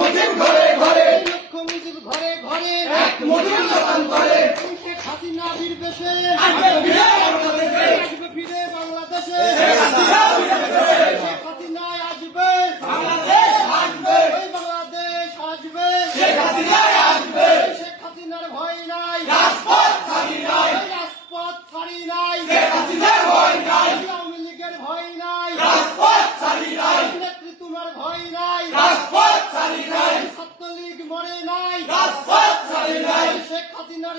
মুজিব ঘরে ঘরে, লক্ষ মুজিব ঘরে ঘরে, এক মুজিব দোকান করে। শেখ হাসিনা বীর বেশে আসবে ফিরে বাংলাদেশে, আসবে ফিরে বাংলাদেশে। শেখ হাসিনা ফিরে ফিরে, শেখ হাসিনা আসবে, বাংলাদেশ আসবে, ওই বাংলাদেশ আসবে। শেখ হাসিনা আসবে। শেখ হাসিনার ভয় নাই, রাজপথ ছাড়ি নাই, ওই রাজপথ ছাড়ি নাই, শেখ হাসিনার ভয় নাই, আওয়ামী লীগের ভয় নাই, রাজপথ ছাড়ি নাই, নেত্রী তোমার ভয় নাই, রাজপথ ছাড়ি নাই, ছাত্রলীগ মরে নাই, রাজপথ ছাড়ি নাই। শেখ হাসিনার